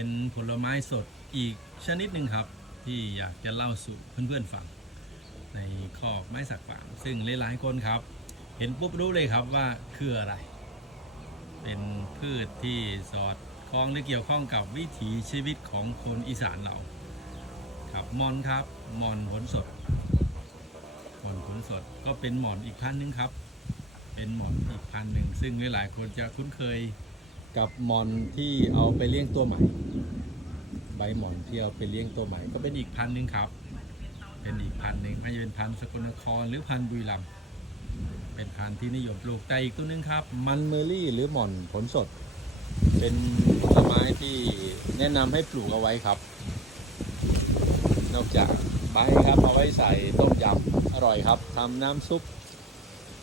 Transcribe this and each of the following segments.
เป็นผลไม้สดอีกชนิดหนึ่งครับ ที่อยากจะเล่าสู่เพื่อนๆฟัง ในคอกไม้สักฟาร์มซึ่งหลายๆคนครับ เห็นปุ๊บรู้เลยครับว่าคืออะไร เป็นพืชที่สอดคล้องหรือเกี่ยวข้องกับวิถีชีวิตของคนอีสานเราครับมอนครับมอนผลสดมอนผลสดก็เป็นหมอนอีกพันหนึ่งครับ เป็นหมอนอีกพันหนึ่งซึ่งหลายๆคนจะคุ้นเคย กับหมอนที่เอาไปเลี้ยงตัวใหม่ ใบหมอนที่เอาไปเลี้ยงตัวใหม่ ก็เป็นอีกพันหนึ่งครับ เป็นอีกพันหนึ่งไม่ว่าจจะเป็นพันสกลนครหรือพันบุรีรัมย์เป็นพันที่นิยมปลูกแต่อีกตัวหนึงครับ มันเมอรี่หรือหมอนผลสด เป็นผลไม้ที่แนะนำให้ปลูกเอาไว้ครับ นอกจากใบครับเอาไว้ใส่ต้มยำอร่อยครับทำน้ำซุป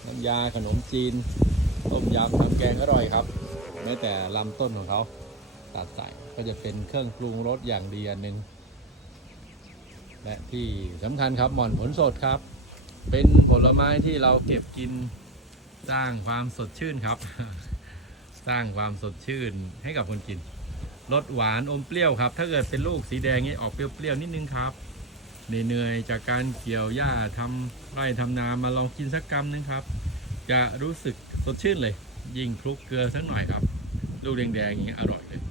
น้ำยาขนมจีน ต้มยำทำแกงอร่อยครับ แม้แต่ลำต้นของเขาตัดใส่ก็จะเป็นเครื่องปรุงรสอย่างดีอันหนึ่งและที่สำคัญครับหม่อนผลสดครับ เป็นผลไม้ที่เราเก็บกินสร้างความสดชื่นครับ สร้างความสดชื่นให้กับคนกินรสหวานอมเปรี้ยวครับ ถ้าเกิดเป็นลูกสีแดงนี้ออกเปรี้ยวๆนิดนึงครับเหนื่อยๆจากการเกี่ยวหญ้าทำไร่ทำนามาลองกินสักกำนึงครับ จะรู้สึกสดชื่นเลย ยิ่งคลุกเกลือสักหน่อยครับ ลูกแดงๆอย่างเงี้ยอร่อยเลย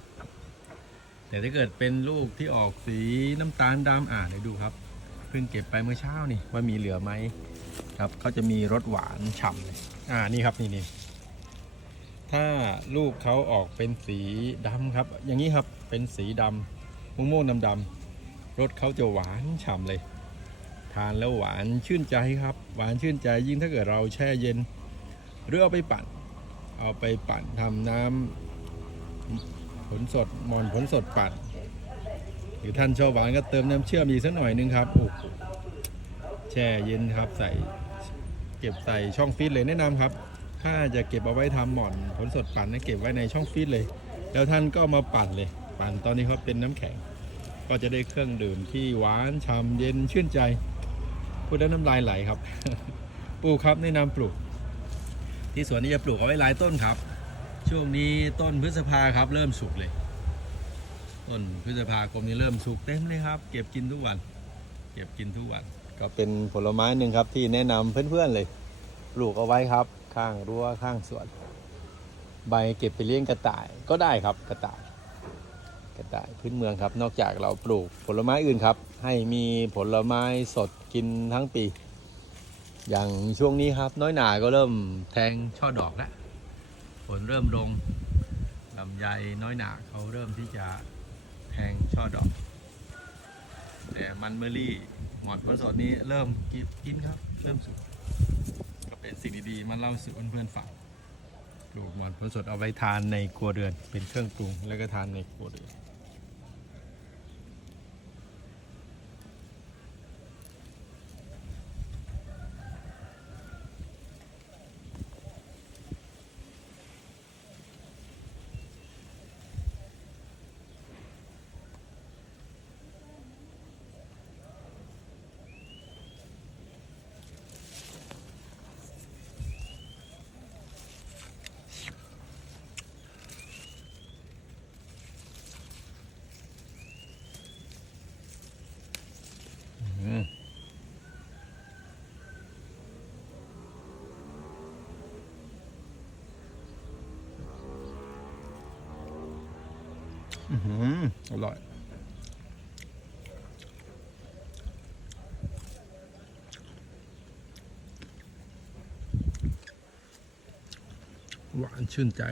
แต่ถ้าเกิดเป็นลูกที่ออกสีน้ำตาลดำอ่าเดี๋ยวดูครับ เพิ่งเก็บไปเมื่อเช้านี่ว่ามีเหลือไหมครับเขาจะมีรสหวานฉ่ำเลยอ่านี่ครับนี่นี่ถ้าลูกเขาออกเป็นสีดำครับ อย่างนี้ครับเป็นสีดำม่วงๆดำๆรสเขาจะหวานฉ่ำเลยทานแล้วหวานชื่นใจครับ หวานชื่นใจยิ่งถ้าเกิดเราแช่เย็นหรือเอาไปปั่น เอาไปปั่นทำน้ำผลสดมอนผลสดปั่นหรือท่านชอบหวานก็เติมน้ำเชื่อมอีกสักหน่อยหนึงครับโอ้โหแช่เย็นครับใส่เก็บใส่ช่องฟรีซเลยแนะนำครับ ถ้าจะเก็บเอาไว้ทำหมอนผลสดปั่นนะเก็บไว้ในช่องฟรีซเลย แล้วท่านก็มาปั่นเลย ปั่นตอนนี้เขาเป็นน้ำแข็ง ก็จะได้เครื่องดื่มที่หวานฉ่ำเย็นชื่นใจพูดแล้วน้ำลายไหลครับ ปลูกครับแนะนำปลูก ที่สวนนี้จะปลูกเอาไว้หลายต้นครับ ช่วงนี้ต้นพฤษภาครับเริ่มสุกเลย ต้นพฤษภาคมนี้เริ่มสุกเต็มเลยครับ เก็บกินทุกวัน เก็บกินทุกวัน ก็เป็นผลไม้หนึ่งครับที่แนะนำเพื่อนๆเลย ปลูกเอาไว้ครับ ข้างรั้วข้างสวน ใบเก็บไปเลี้ยงกระต่ายก็ได้ครับกระต่าย กระต่ายพื้นเมืองครับ นอกจากเราปลูกผลไม้อื่นครับ ให้มีผลไม้สดกินทั้งปี อย่างช่วงนี้ครับ น้อยหนาก็เริ่มแทงช่อดอกแล้วฝนเริ่มลงลำไยน้อยหนาเขาเริ่มที่จะแทงช่อดอก แต่มันเมอรี่หมอนผลสดนี้เริ่มกินกินครับ เริ่มสุกก็เป็นสิ่งดีๆมาเล่าสู่เพื่อนๆฟังปลูกหมอนผลสดเอาไว้ทานในครัวเรือนเป็นเครื่องปรุงแล้วก็ทานในครัวเรือน อื้อหืออร่อย หวานชื่นใจ